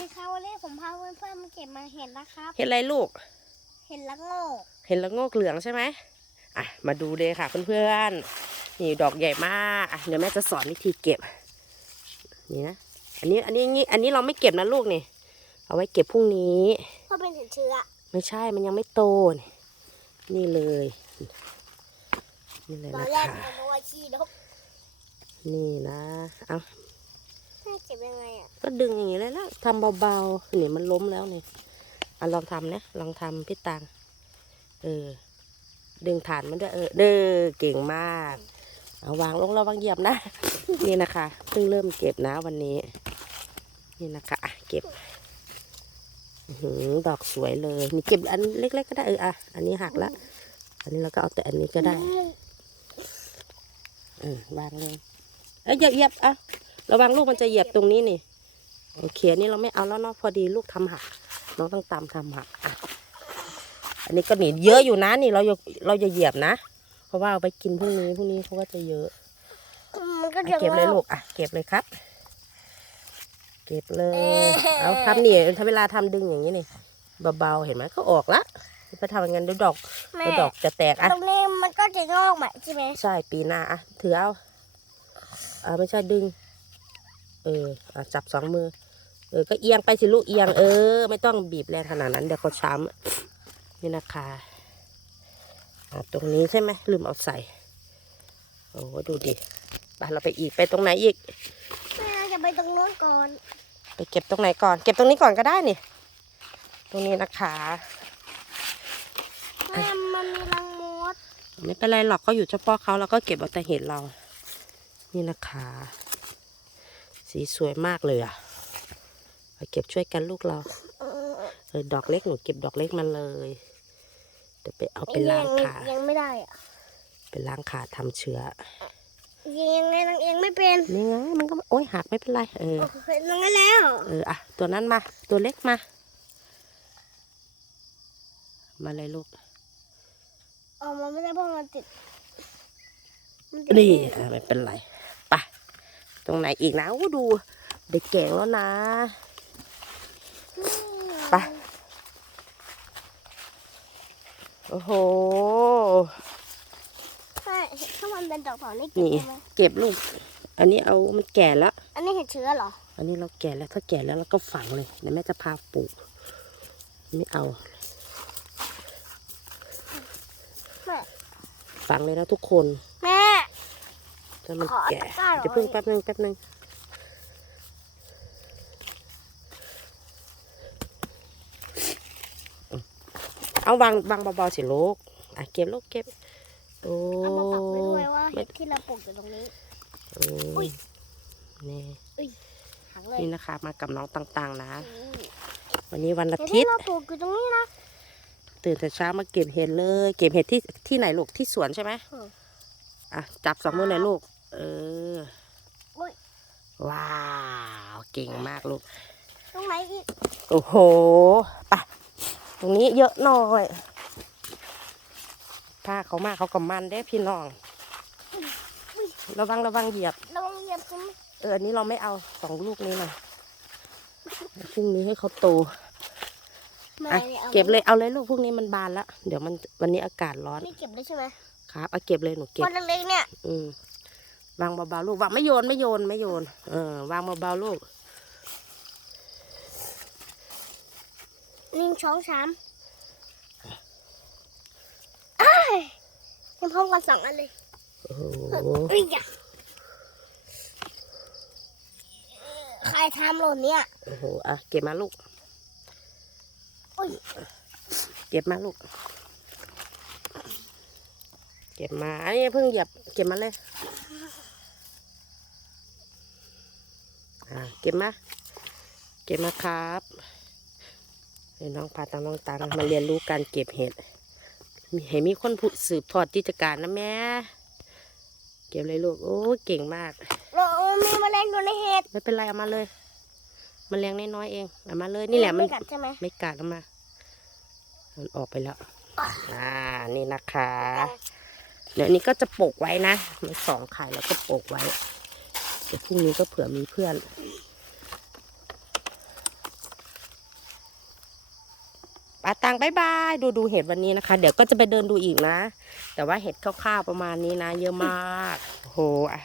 ดีค่ะวันนี้ผมพาเพื่อนๆมาเก็บมาเห็ดนะครับ เห็นอะไรลูก เห็ดละโงก เห็นละโงกเหลืองใช่ไหมอะมาดูเลยค่ะเพื่อนๆนี่ดอกใหญ่มากอะเดี๋ยวแม่จะสอนวิธีเก็บนี่นะอันนี้อันนี้งี้อันนี้เราไม่เก็บนะลูกนี่ เอาไว้เก็บพรุ่งนี้เพราะเป็นเห็ดเชื้อไม่ใช่มันยังไม่โตนี่นี่เลยนี่เลยตอนนะแรกคะผมว่าขี้นกนี่นะเอาให้ เก็บยังไงอะก็ดึงอย่างนี้เลยละทำเบาๆนี่มันล้มแล้วเนี่ยอะลองทำนะลองทำพี่ตังเออ ดึงฐานมันด้วยเออเด้อเก่งมากเอาวางลงระวังเหยียบนะ นี่นะคะเพิ่งเริ่มเก็บนะวันนี้ นี่นะคะเก็บหือดอกสวยเลย นี่เก็บอันเล็กๆก็ได้เอออะอันนี้หักละอันนี้เราก็เอาแต่อันนี้ก็ได้เออวางเลยเอ้ยอย่าเหยียบอะ ระวังลูกมันจะเหยียบตรงนี้นี่ โอเคอันนี่เราไม่เอาแล้วเนาะพอดีลูกทำหัก น้องต้องตามทำหักอะอันนี้ก็หนีเยอะอยู่นะนี่เราอย่าเราจะเหยียบนะ เพราะว่าเอาไปกินพรุ่งนี้พรุ่งนี้เขาก็จะเยอะมันก็อะจะเก็บเลยลูกอะเก็บเลยครับ เก็บเลยเอาทำนี่ถ้าเวลาทำดึงอย่างนี้นี่เบาๆเห็นไหมก็ออกละไปทำอย่างนั้นเดี๋ยวดอกแม่เดี๋ยวดอกจะแตกอะตรงนี้มันก็จะงอกใหม่ใช่ไหมใช่ปีหน้าอะถือเอาอ่าไม่ใช่ดึง เอออะจับสองมือ เออ ก็เอียงไปสิลูกเอียง เออ ไม่ต้องบีบแรงขนาดนั้นเดี๋ยวเขาช้ำนี่นะคะอะตรงนี้ใช่ไหมลืมเอาใส่ โอ้ดูดิไปเราไปอีกไปตรงไหนอีก แม่จะไปตรงโน้นก่อน ไปเก็บตรงไหนก่อน เก็บตรงนี้ก่อนก็ได้นี่ ตรงนี้นะคะ แม่มันมีรังมด ไม่เป็นไรหรอกเขาอยู่เฉพาะเขาเราก็เก็บเอาแต่เห็ดเรา นี่นะคะ สีสวยมากเลยอะไปเก็บช่วยกันลูกเราเออเออดอกเล็กหนูเก็บดอกเล็กมาเลยเดี๋ยวไปเอาไปล้างขายังไม่ได้อะไปล้างขาทำเชื้อยังไงนางเองไม่เป็นนี่ไงมันก็โอ๊ยหักไม่เป็นไรเออโอ้เป็นยังไงแล้วเอออะตัวนั้นมา ตัวเล็กมา มาเลยลูกออกมาไม่ได้เพราะมันติดมัติดนี่อะไม่เป็นไรไป ตรงไหนอีกนะโอ้ดูเด็กแก่งแล้วนะไปโอ้โหใช่ถ้ามันเป็นดอกเผานี่เก็บนี่ได้ไหมเก็บลูก อันนี้เอามันแก่แล้ว อันนี้เห็ดเชื้อเหรอ อันนี้เราแก่แล้วถ้าแก่แล้วเราก็ฝังเลยเดี๋ยวแม่จะพาปลูกไม่เอาแม่ฝังเลยนะทุกคน แม่ ถ้ามันขอแก่ตะกร้าหน่อยเดี๋ยวเพิ่งแป๊บนึงแป๊บนึงเอาวางวางเบาๆสิลูกอะเก็บลูกเก็บโอ้เอามาปักไว้ด้วยว่าไม่เห็ดที่เราปลูกอยู่ตรงนี้อืมอุ๊ยนี่หักเลยนี่นะคะ มากับน้องต่างๆนะอืมวันนี้วันอาเห็ดทิที่ตย์เราปลูกอยู่ตรงนี้นะตื่นแต่เช้ามาเก็บเห็ดเลย เก็บเห็ดที่ที่ไหนลูกที่สวนใช่ไหมอืมอะจับสองมือหน่อยลูก เอออุ๊ยว้าว เก่งมากลูก ตรงไหนอีก โอ้โหไปะตรงนี้เยอะหน่อยผ้าเขามากเขาก็มันได้พี่น้อง ระวังระวังเหยียบ ระวังเหยียบคุณเอออันนี้เราไม่เอาสองลูกนี้นะพรุ่งนี้ให้เขาโตแม่อะนี่อาเก็บเลยเอาเลยลูกพรุ่งนี้มันบานแล้ว เดี๋ยวมันวันนี้อากาศร้อน นี่เก็บได้ใช่ไหมครับเอาเก็บเลยหนูเก็คบนเล็กๆเนี่ย อืม วางเบาๆลูกวางไม่โยนไม่โยนไม่โยน เออวางเบาๆลูกนิ่งช้องช้ำอ้ายยังพร้อมกันสองอันเลยโอ้โหเอ้ยอย่าใครทำหล่นเนี่ยโอ้โหอะเก็บมาลูกอุ้ยเก็บมาลูก เก็บมาอันนี้เพิ่งเหยียบเก็บมาเลย อ่าเก็บมาเก็บมาครับเดี๋ยวน้องพาตังน้องตังมาเรียนรู้การเก็บเห็ดมีเห็นมีคนผู้สืบทอดกิจการนะแม่เก็บเลยลูกโอ้เก่งมากเรามีแมลงอยู่ในเห็ดไม่เป็นไรเอามาเลยมันเลี้ยงน้อยๆเองเอามาเลยนี่แหละมันไกัดใช่ไหมไม่กัดเอามามันออกไปแล้วอ่านี่นะคะ เดี๋ยวอันนี้ก็จะปลูกไว้นะมันสองไข่แล้วก็ปลูกไว้เี๋ยวพรุ่งนี้ก็เผื่อมีเพื่อนปาตังบายบายดูดูเห็ดวันนี้นะคะ เดี๋ยวก็จะไปเดินดูอีกนะ แต่ว่าเห็ดคร่าวๆประมาณนี้นะ เยอะมากโหอะ